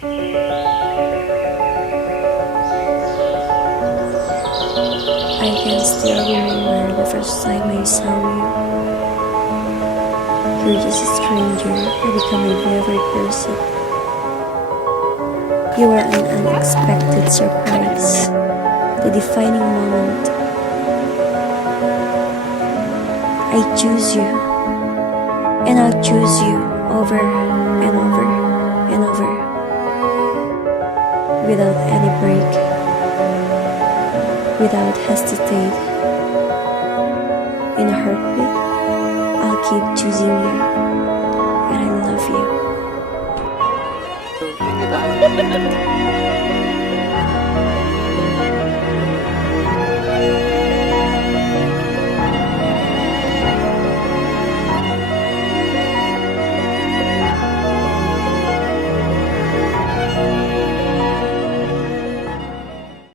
I can still remember the first time I saw you. You're just a stranger who became my favorite person. You were an unexpected surprise, the defining moment. I choose you, and I'll choose you over and over and over, without any break, without hesitate. In a heartbeat, I'll keep choosing you, and I love you.